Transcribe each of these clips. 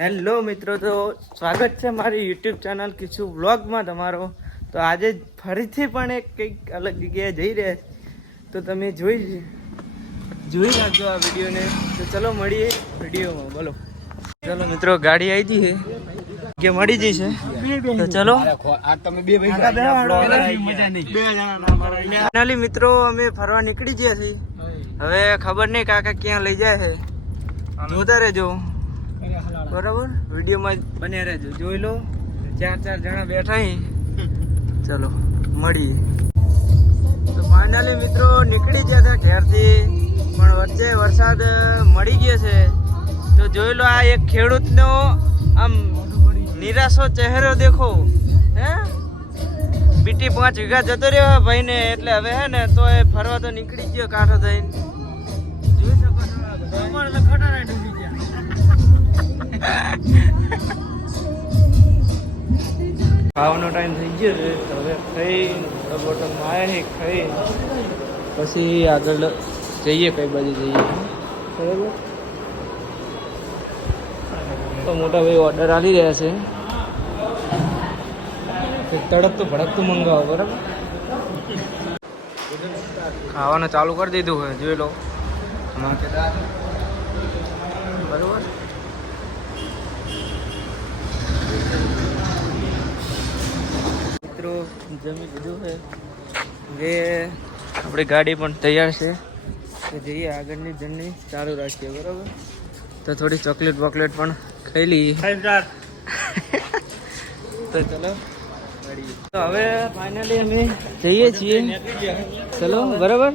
Hello મિત્રો, તો સ્વાગત છે મારી યુટ્યુબ ચેનલ કિશુ વ્લોગમાં તમારો। તો આજે ફરીથી પણ એક કંઈક અલગ જગ્યાએ જઈ રહ્યા તો તમે જોઈ રાખજો આ વિડીયોને। તો ચલો મળીએ વિડીયોમાં। બોલો ચલો મિત્રો, ગાડી આવી ગઈ છે કે મળી જશે, તો ચલો। ફાઇનલી મિત્રો અમે ફરવા નીકળી ગયા છીએ। હવે ખબર નહીં કાકા ક્યાં લઈ જાય છે, જોતા રહેજો બરાબર। વિડીયોમાં બને રહેજો, જોઈ લો। ચાર જણા બેઠા હી, ચલો મળીએ। તો ફાઇનલી મિત્રો નીકળી ગયા હતા ઘેરથી, પણ વચ્ચે વરસાદ મળી ગયો છે। તો જોઈ લો, આ એક ખેડૂતનો આમ નિરાશો ચહેરો દેખો હે। બીટી 5 વીઘા જતો રહ્યો ભાઈ ને, એટલે હવે હે ને તો એ ફરવા તો નીકળી ગયો કાંઠો થઈને, જોઈ શકો છો। ખટારા ડૂબી ગયા। ખાવાનો ટાઈમ થઈ ગયો છે, હવે ખાઈ બોટલમાં આવે ખાઈ પછી આગળ જઈએ, કઈ બાજુ જઈએ બરાબર। તો મોટા ભાઈ ઓર્ડર આપી રહ્યા છે, તડકતું ભડકતું મંગાવો બરાબર। ખાવાનું ચાલુ કરી દીધું હોય, જોઈ લો ધમાકેદાર બરાબર। મિત્રો જમી લીધું છે, હવે આપણી ગાડી પણ તૈયાર છે, તો જઈએ આગળની જર્ની ચાલુ રાખીએ બરાબર। તો થોડી ચોકલેટ બોકલેટ પણ ખાઈ લઈએ તો ચલો મળીએ। તો હવે ફાઇનલી અમે જઈએ છીએ, ચલો બરાબર।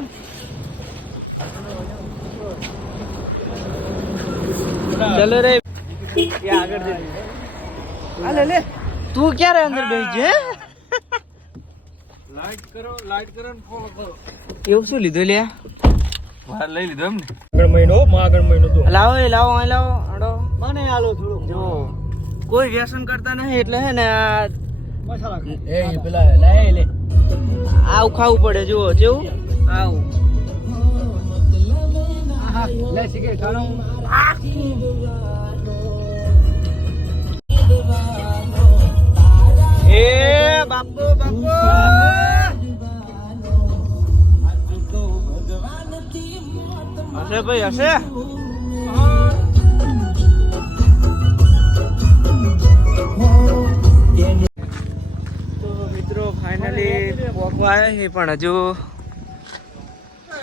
ચલો રે આગળ લે, તું ક્યારે અંદર બેસી છે? લાઈટ કરો ને ફોલો કરો, એવું શું લીધું લ્યા? વાર લઈ લીધો એમ ને? આગળ મહિનો તો લાવો અહીં લાવો અડો મને આલો થોડું જો। કોઈ વ્યસન કરતા નહીં એટલે હે ને આ મસાલા એ પેલા લે આવું ખાવું પડે, જુઓ જેવું આવું લે સિગરેટ ખાનો એ બાપુ હશે ભાઈ હશે। તો મિત્રો ફાઇનલી પહોંચવા આવ્યા છે, પણ હજુ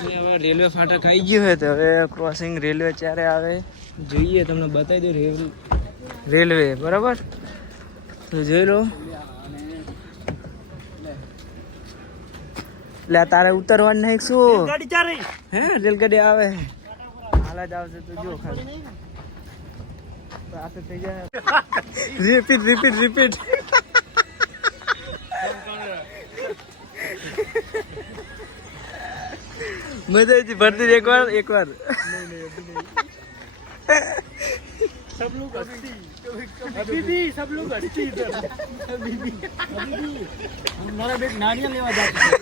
હવે રેલવે ફાટક આવી ગયું હોય, તો હવે ક્રોસિંગ રેલવે ક્યારે આવે જોઈએ, તમને બતાવી દઉં રેલવે બરાબર। તો જોઈ લો, એટલે તારે ઉતરવાનું નહીં શું? હે રેલગાડી આવે હાલ જ આવશે, તો જો ખાલી થઈ જાય। રિપીટ મજા આવી ભરતી એક વાર सब लोग अभी भी सब लोग हंसती इधर अभी भी हमारा बेट नारियल लेवा जाते हैं।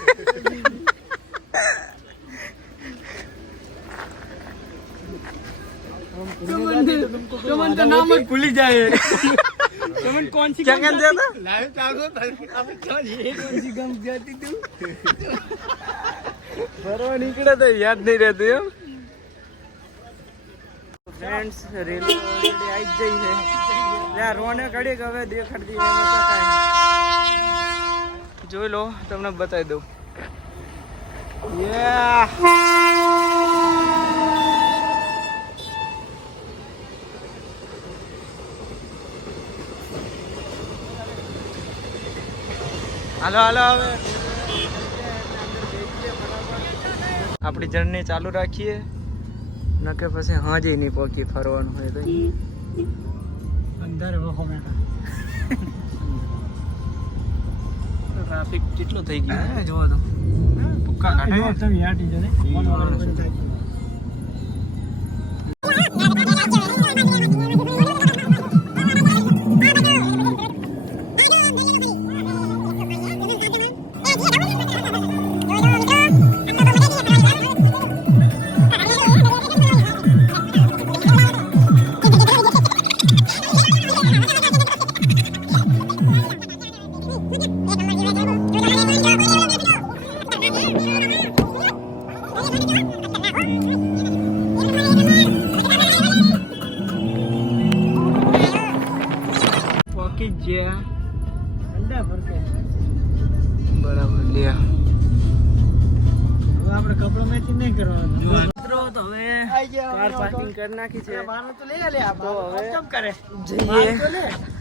तुमन का नाम मत भूल जाए। तुमन कौन सी क्या कहते थे? लाइव चालू था, अब कौन सी गम जाती तू? परवा निकला था, याद नहीं रहते हो फ्रेंड्स। रेलवे ऑलरेडी आई गई है यार, रोने खड़ी હવે દેખાડતી है मचा काई જોઈ લો, તમને બતાવી દઉં। હાલો હવે આપણી જર્ની ચાલુ રાખીએ, નકે પછી હાજી નહીં પહોંચી ફરવાનું હોય તો અંદર ટ્રાફિક કેટલો થઈ ગયો જોવો તો પુક્કા કાઢે। ભજીયા અંડા ભરકે બરાબર લે. હવે આપણે કપડો મેચિંગ નહીં કરવાનું મિત્રો. તો હવે કાર પાર્કિંગ કરી નાખી છે. બારો તો લઈ લે. તો હવે કેમ કરે જઈએ.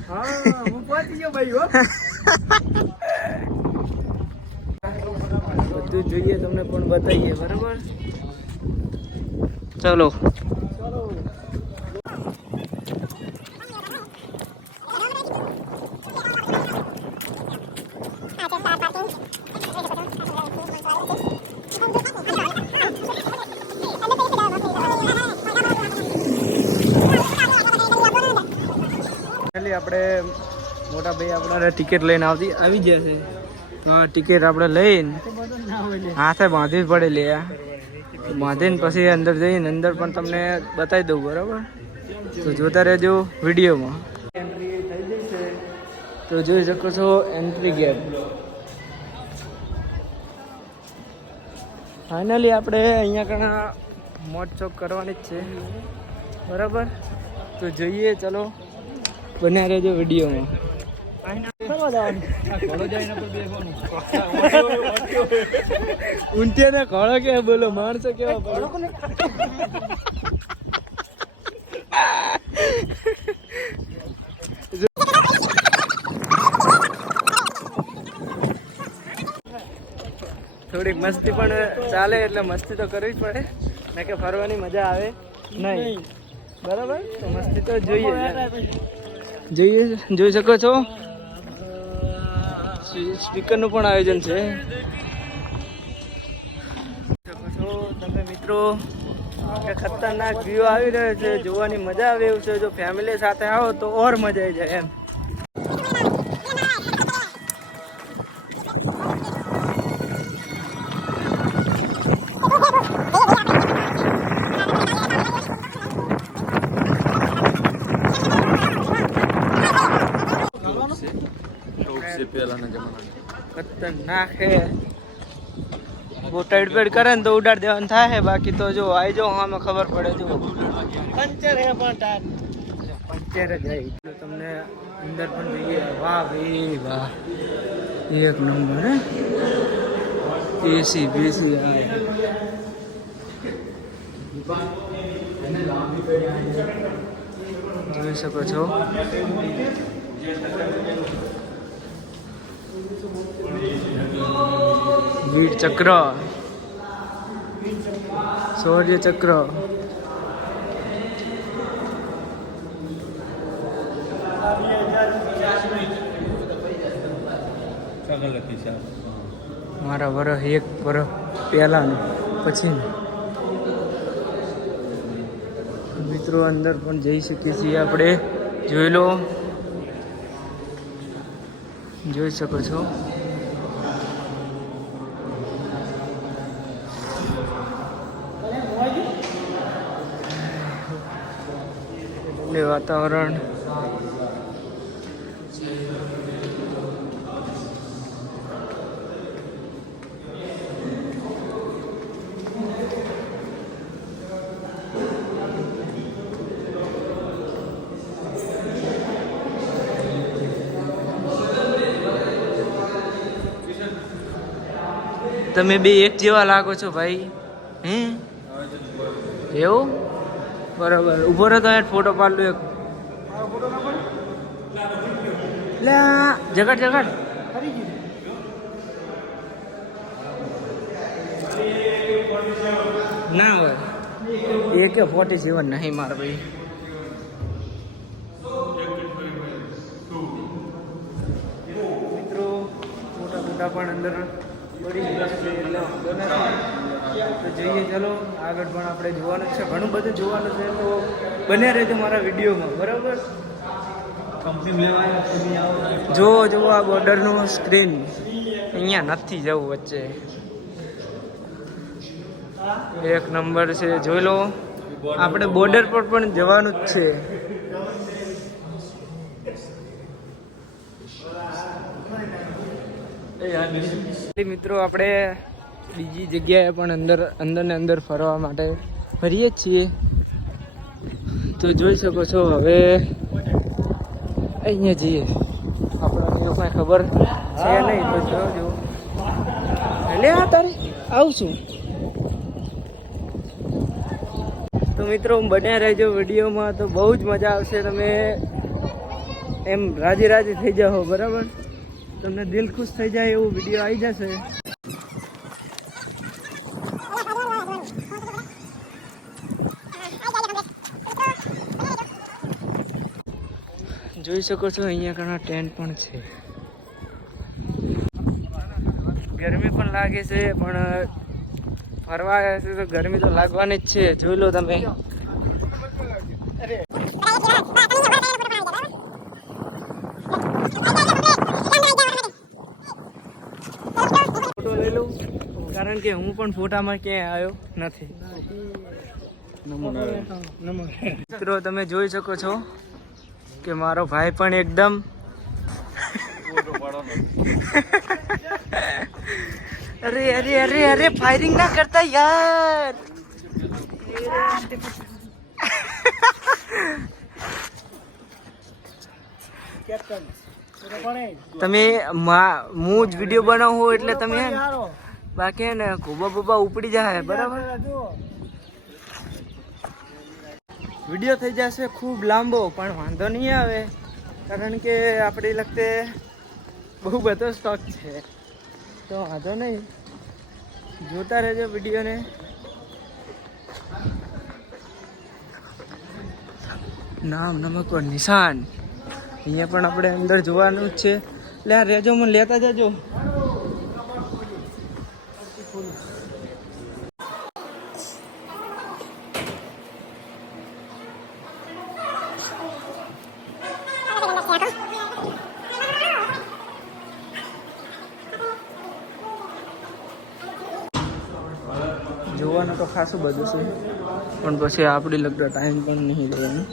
હા હું પહોંચી ગયો ભાઈ હો. બધું જોઈએ તમને પણ બતાવીએ બરાબર. ચલો આપણે મોટા ભાઈ આપણા ટિકિટ લઈને આવી જશે. તો આ ટિકિટ આપણે લઈને હાથે બાંધવી પડે લે. બાંધીને પછી અંદર જઈને અંદર પણ તમને બતાવી દઉં બરાબર. તો જોતા રહેજો વિડીયોમાં. એન્ટ્રી થઈ ગઈ છે તો જોઈ શકો છો એન્ટ્રી ગેટ. ફાઇનલી આપણે અહીંયા ઘણા મોજ શોખ કરવાની જ છે બરાબર. તો જોઈએ ચલો બન્યા રહેજો વિડીયોમાં. ઊંટિયાને ખોળો કે બોલો માણસો કેવા થોડીક મસ્તી પણ ચાલે એટલે મસ્તી તો કરવી જ પડે ને કે ફરવાની મજા આવે નહીં બરાબર. તો મસ્તી તો જોઈએ જોઈ શકો છો. સ્પીકરનું પણ આયોજન છે તમે મિત્રો. ખતરનાક વ્યૂ આવી રહ્યો છે, જોવાની મજા આવે એવું છે. જો ફેમિલી સાથે આવો તો ઓર મજા આવી જાય એમ. ખતરનાક હે. બહુ ટાઈટ પેડ કરે ને તો ઉડાડ દેવાનું થાય હે. બાકી તો જો આવી જાઓ આમાં ખબર પડે. જો પંચર હે પણ ટાયર પંચર જ જાય. તમને અંદર પણ જઈએ. વાહ ભાઈ વાહ, એક નંબર હે. એસી બેસી જોઈ શકો છો. વીર ચક્ર, શૌર્ય ચક્ર, મારા વરસ એક વરસ પહેલાનું પછી મિત્રો અંદર પણ જઈ શકીએ છીએ આપણે. જોઈ લો, જોઈ શકો છો. વાતાવરણ તમે બે એક જેવા લાગો છો ભાઈ. એવું બરાબર. ઉભો રહો તો ફોટો પાડ લો એક. લે જગડ જગડ ના હોય. એક 47 નહીં મારા ભાઈ. મિત્રો મોટા મોટા પણ અંદર પડી ગયા છે એટલે તો જઈએ. ચલો આગળ પણ આપણે જોવાનું છે, ઘણું બધું જોવાનું છે. તો બન્યા રહેજો મારા વિડીયોમાં બરાબર. જો આ બોર્ડરનું સ્ક્રીન અહીંયા નથી જવું વચ્ચે. એક નંબર છે, જોઈ લો. આપણે બોર્ડર પર પણ જવાનું જ છે. મિત્રો આપણે બીજી જગ્યાએ પણ અંદર ને અંદર ફરવા માટે ફરીએ જ છીએ. તો જોઈ શકો છો હવે અહીંયા જઈએ. જો કઈ ખબર છે નહીં તો જોજો. લે આ તારે આવું છું. તો મિત્રો બન્યા રહેજો વિડીયોમાં, તો બહુ જ મજા આવશે. તમે એમ રાજી રાજી થઈ જાઓ, બરાબર? તમને દિલ ખુશ થઈ જાય એવું વિડીયો આવી જશે. જોઈ શકો છો અહીંયા ઘણા ટેન્ટ પણ છે. ગરમી પણ લાગે છે, પણ ફરવા આવ્યા છે તો ગરમી તો લાગવાની જ છે. જોઈ લો તમે. ફોટો લઈ લઉં, કારણ કે હું પણ ફોટામાં ક્યાંય આવ્યો નથી. મિત્રો તમે જોઈ શકો છો કે મારો ભાઈ પણ એકદમ અરે અરે અરે અરે ફાયરિંગ ના કરતા યાર. તમે હું જ વિડીયો બનાવું એટલે તમે બાકી ને ખોબા બોબા ઉપડી જાય, બરાબર? વિડીયો થઈ જશે ખૂબ લાંબો, પણ વાંધો નહીં આવે, કારણ કે આપણી લગતે બહુ બધો સ્ટોક છે. તો વાંધો નહીં, જોતા રહેજો વિડીયોને. નામ નમક और નિશાન અહીંયા પણ આપણે અંદર જોવાનું જ છે. લે રહેજો, મને લેતા જજો. જોવાનું તો ખાસું બધું છે, પણ પછી આપણી લગતો ટાઈમ પણ નહીં લેવાનો,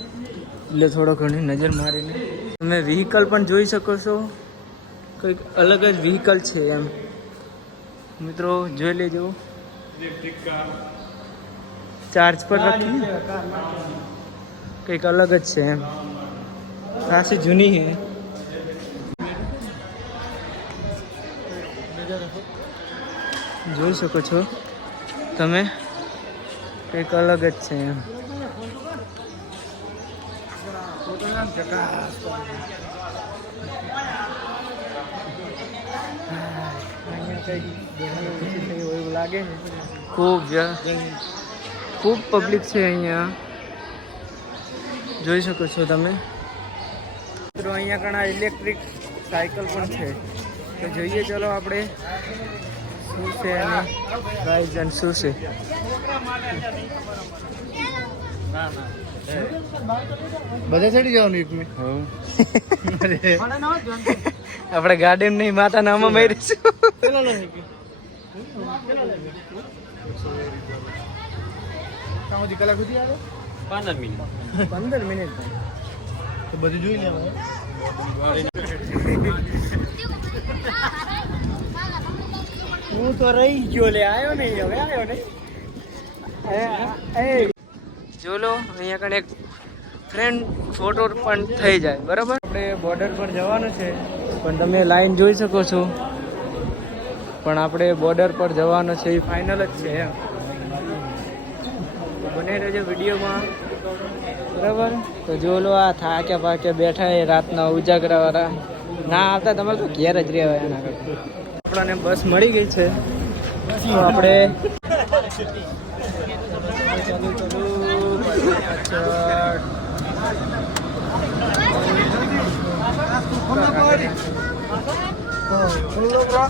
એટલે થોડો ઘણી નજર મારીને તમે વ્હીકલ પણ જોઈ શકો છો. કંઈક અલગ જ વ્હીકલ છે એમ મિત્રો, જોઈ લેજો. ચાર્જ પર રાખી કંઈક અલગ જ છે એમ, ખાસી જૂની છે. જોઈ શકો છો તમે, કંઈક અલગ જ છે એમ. એવું લાગે છે ખૂબ પબ્લિક છે અહીંયા, જોઈ શકો છો તમે. મિત્રો અહીંયા ઘણા ઇલેક્ટ્રિક સાયકલ પણ છે, તો જોઈએ ચલો આપણે શું છે અને પ્રાઇઝ અને શું છે. બધા ચડી જવાનું એક મિનિટ. આપણે ગાર્ડન નહીં, માતા નામમાં મારીશું. કલાક સુધી આવે 15 મિનિટ તો બધું જોઈ લેવાનું. હું તો રહી ગયો, લે આવ્યો નહીં, હવે આવ્યો નહીં. જો લો અહીંયા કણે એક ફ્રેન્ડ ફોટો પણ થઈ જાય, બરાબર? આપણે બોર્ડર પર જવાનું છે, પણ તમે લાઈન જોઈ શકો છો, પણ આપણે બોર્ડર પર જવાનું છે એ ફાઇનલ જ છે એમ. બને રહેજો વિડીયોમાં, બરાબર? તો જો લો આ થાક્યા પાક્યા બેઠા એ રાતના ઉજાગરા વાળા ના આવતા, તમારે તો ઘેર જ રહેવાય. એના કરતા આપણને બસ મળી ગઈ છે, તો આપણે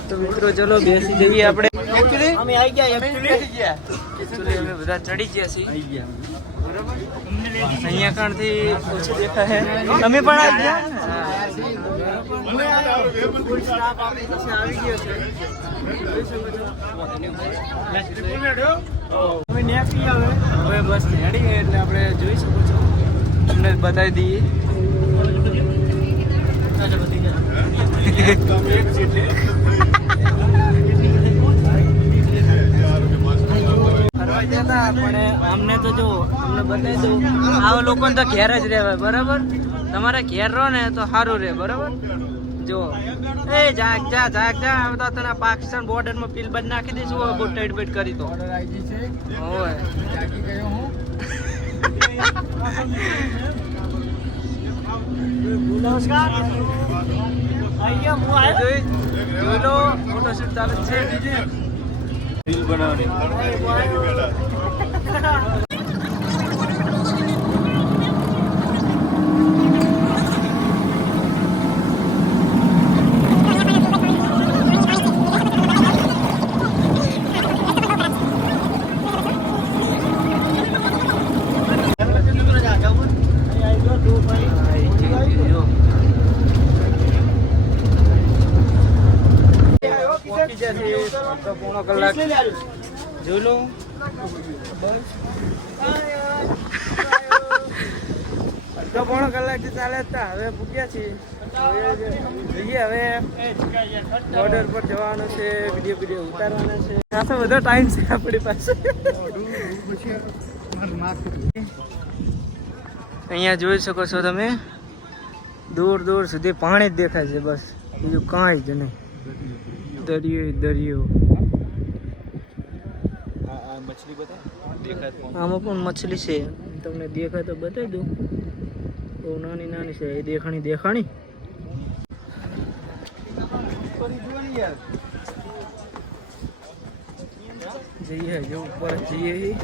તો મિત્રો ચલો બેસી જઈએ આપણે. અમે બધા ચડી ગયા છીએ, બરાબર? અહીંયા કારણથી ઓછું દેખાય છે. અમે પણ આવી ગયા, આવી ગયો છે. હવે નેકી આવે, હવે બસ હેડી એટલે આપણે જોઈ શકો છો, તમને બતાવી દઈએ. ફરવા જતા પણ અમને તો જો અમને બતાવી દઉં, આવા લોકોને તો ઘેર જ રહેવાય, બરાબર? તમારે ઘેર રહો ને તો સારું રહે, બરાબર? જો એ જાગ જા હવે તો તને પાકિસ્તાન બોર્ડર માં પીલ બંધ નાખી દઈશું હવે બહુ ટાઈટ બેટ કરી તો ઓર્ડર આવી છે ઓય જાગી ગયો હું નમસ્કાર આયા હું જોઈ લો ફોટોશૂટ ચાલે છે રીલ બનાવવાની પોણો કલાક જોઈ લો અડધો પોણો કલાક થી ચાલે હતા હવે પૂગ્યા છીએ જોઈએ હવે બોર્ડર પર જવાનું છે વિડીયો ઉતારવાના છે ખાસો બધો ટાઈમ છે આપણી પાસે અહીંયા જોઈ શકો છો તમે દૂર દૂર સુધી પાણી જ દેખાય છે બસ બીજું કાંઈ જ નહીં દરિયો આમાં પણ મછલી છે તમને દેખાય તો બતાવી દઉં બહુ નાની છે એ દેખાણી જઈએ જો ઉપર જઈએ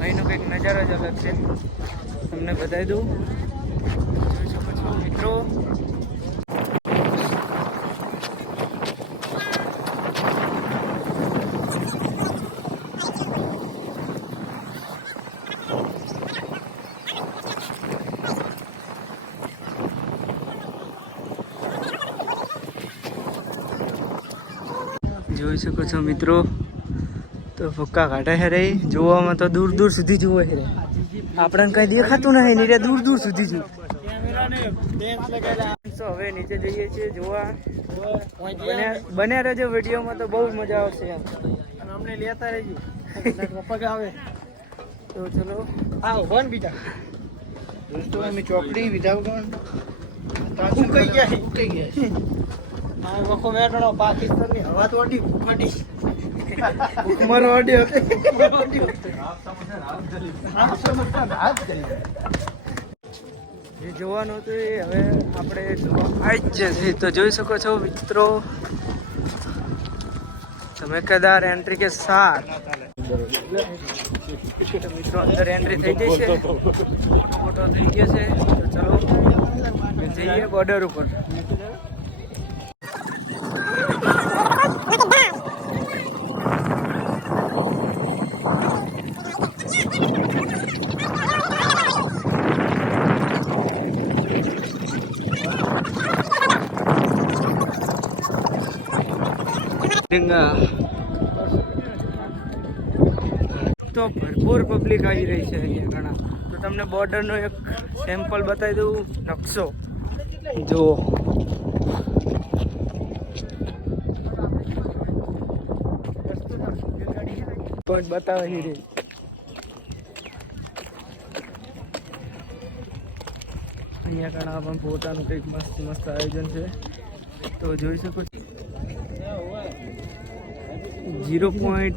અહીંનો કંઈક નજારો જ અલગ છે તમને બતાવી દઉં મિત્રો જોઈ શકો છો મિત્રો તો ફક્કા કાઢે છે રે જોવામાં તો દૂર દૂર સુધી જોવે છે આપણને કઈ દેખાતું નહીં નીરે દૂર દૂર સુધી જોવે તો હવે નીચે જઈએ છીએ જોવા બન્યા રહેજો વિડીયોમાં તો બહુ મજા આવશે અમને લેતા રહેજો પગ આવે તો ચલો આવો બન બીજા દોસ્તો અમે ચોકડી વિધાવગણ ઉકાઈ ગયા આ વખો વેટણો પાકિસ્તાનની હવા તો અડી ફાટી ઉમર અડી જે જોવાનું હતું એ હવે આપણે જોવા આવી જ જશે તો જોઈ શકો છો મિત્રો તમે કેદાર એન્ટ્રી કે સાથ મિત્રો અંદર એન્ટ્રી થઈ ગઈ છે ફોટો થઈ ગયો છે તો ચલો જઈએ બોર્ડર ઉપર તો ભરપૂર પબ્લિક આવી રહી છે અહીંયા ઘણા તો તમને બોર્ડરનો એક સેમ્પલ બતાવી દઉં નકશો જુઓ પણ બતાવે રહી અહીંયા ઘણા પણ પોતાનું કંઈક મસ્ત આયોજન છે તો જોઈ શકો છો 0 પોઈન્ટ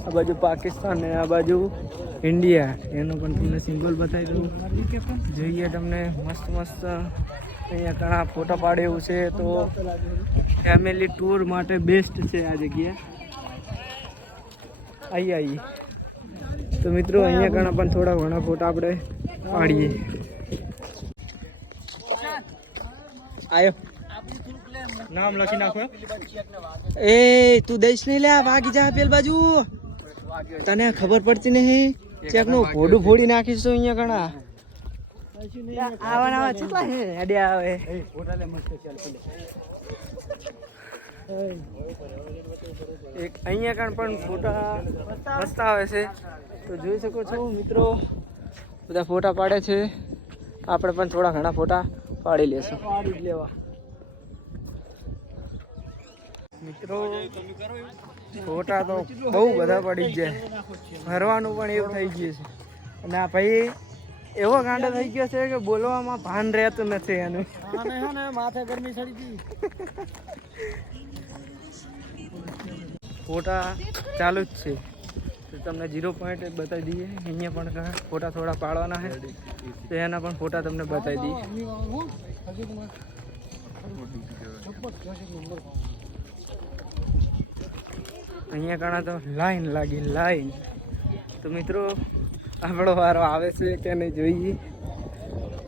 આ બાજુ પાકિસ્તાન ને આ બાજુ ઇન્ડિયા એનો પણ તમને સિમ્બોલ બતાવી દઉં જોઈએ તમને મસ્ત અહીંયા ઘણા ફોટા પાડે એવું છે તો ફેમિલી ટૂર માટે બેસ્ટ છે આ જગ્યા આવીએ તો મિત્રો અહીંયા ઘણા પણ થોડા ઘણા ફોટા આપણે પાડીએ આવ્યો નામ લખી નાખો એ તું દઈશ નહીં લે ભાગી જા પેલ બાજુ તને ખબર પડતી નહીં ચેક નું ફોડું ફોડી નાખીશું અહીંયા ઘણા આવા કેટલા હે અડે આવે એક અહીંયા કણ પણ ફોટા મસ્ત આવે છે તો જોઈ શકો છો મિત્રો બધા ફોટા પાડે છે આપણે પણ થોડા ઘણા ફોટા પાડી લેશું લેવા મિત્રો ફોટા તો બહુ બધા પડી જ જાય ફરવાનું પણ એવું થઈ ગયું છે અને આ ભાઈ એવો ગાંડો થઈ ગયો છે કે બોલવામાં ભાન રહેતું નથી એનું. માથે ગરમી ચડી ગઈ. ફોટા ચાલુ જ છે તો તમને 0 પોઈન્ટ બતાવી દઈએ. અહીંયા પણ ફોટા થોડા પાડવાના છે તો એના પણ ફોટા તમને બતાવી દઈએ. અહીંયા ઘણા તો લાઈન લાગી લાઈન. તો મિત્રો આપણો વારો આવે છે કે નહીં જોઈએ.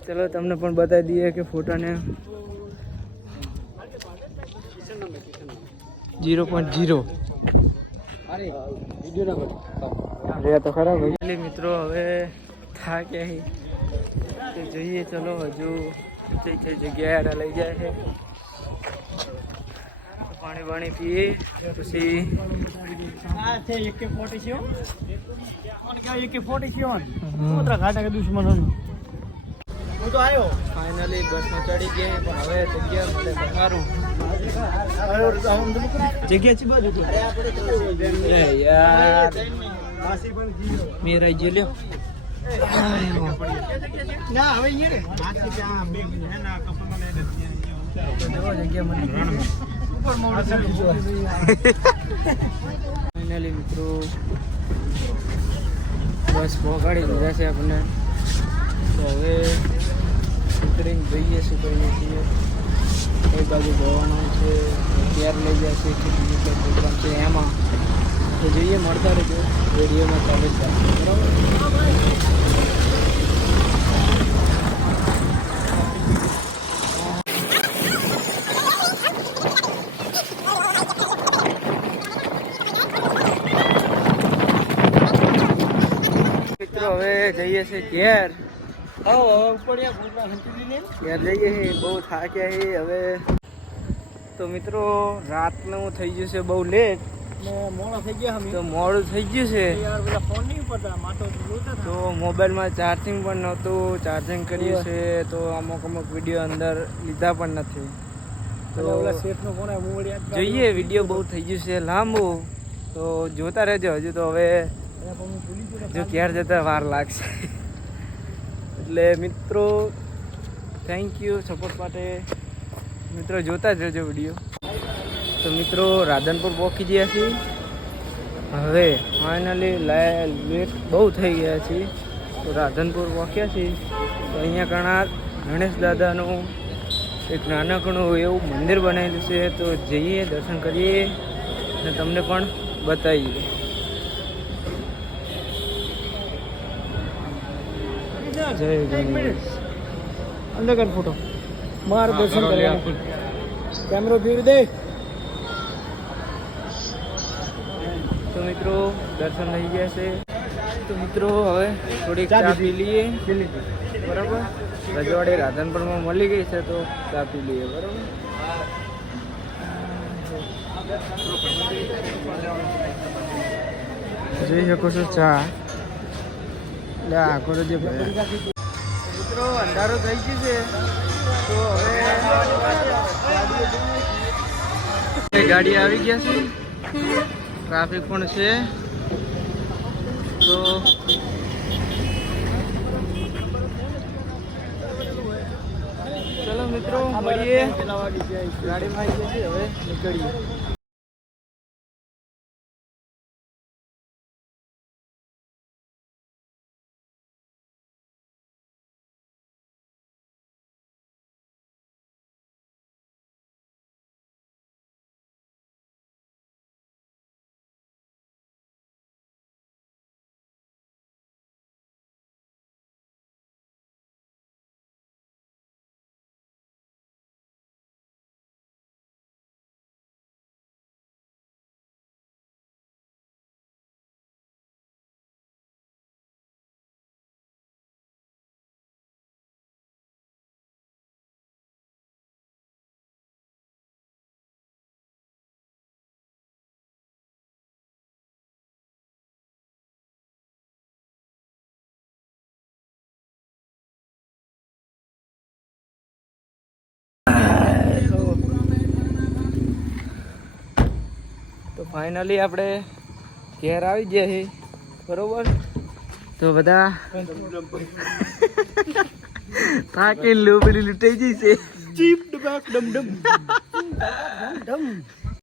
ચલો તમને પણ બતાવી દઈએ કે ફોટાને 0.0 અરે તો ખરાબ ભાઈ. મિત્રો હવે થાક્યા તો જોઈએ. ચલો હજુ કઈ જગ્યાએ લઈ જાય છે. પાણી પાણી પીએ પછી ફાઇનલી બસમાં ચડી ગયા પણ હવે જગ્યા મળે સારું. જગ્યા છે બાજુ યાર મેરા જે લ્યો. ફાઇનલી મિત્રો બસ પહોંચાડી દીધા છે આપણને. તો હવે ઉતરીને જઈએ શું કરીએ છીએ. કઈ બાજુ જવાનું છે ક્યારે લઈ જાય છે કેટલી પ્રોગ્રામ છે એમાં તો જોઈએ. મળતા રહેજો વિડીયોમાં ચાલુ જ થાય બરાબર. મિત્રો હવે જઈએ છીએ ઘેર. ઘેર જઈએ છીએ. બહુ થાક્યા છે હવે. તો મિત્રો રાતનું થઈ ગયું છે બહુ લેટ. મોડું થઈ ગયું છે તો મોબાઈલમાં ચાર્જિંગ પણ નહોતું. ચાર્જિંગ કર્યું છે તો અમુક વિડીયો અંદર લીધા પણ નથી. તો જોઈએ. વિડીયો બહુ થઈ ગયું છે લાંબુ તો જોતા રહેજો. હજુ તો હવે જો ઘેર જતા વાર લાગશે. એટલે મિત્રો થેન્ક યુ સપોર્ટ માટે. મિત્રો જોતા જ રહેજો વિડીયો. તો મિત્રો રાધનપુર પહોંચી ગયા છીએ. હવે ફાઇનલી લેટ બહુ થઈ ગયા છીએ તો રાધનપુર પહોંચ્યા છીએ. તો અહીંયા ઘણા ગણેશ દાદાનું એક નાનકડું એવું મંદિર બનાવેલું છે તો જઈએ દર્શન કરીએ અને તમને પણ બતાવીએ. જય ગણેશ. અંદર કર ફોટો માર દર્શન કર્યા. કેમેરો ફેર દે. તો મિત્રો દર્શન થઈ ગયા છે. તો મિત્રો હવે થોડીક ચા પી લઈએ બરાબર. રજવાડી રાધનપુરમાં મળી ગઈ છે તો ચા પી લઈએ બરાબર. જોઈ શકો છો ચા. મિત્રો અંધારો થઈ ગયું છે તો હવે ગાડી આવી ગયા છે. ટ્રાફિક પણ છે તો ચલો મિત્રો મળીએ. ગાડીમાં આવી ગયા છે હવે નીકળીએ. તો ફાઇનલી આપણે ઘેર આવી ગયા છીએ બરોબર. તો બધા થાકીને લો પેલી લૂંટાઈ જઈ છે ચીપ ડબાક ડમ ડમ ડમ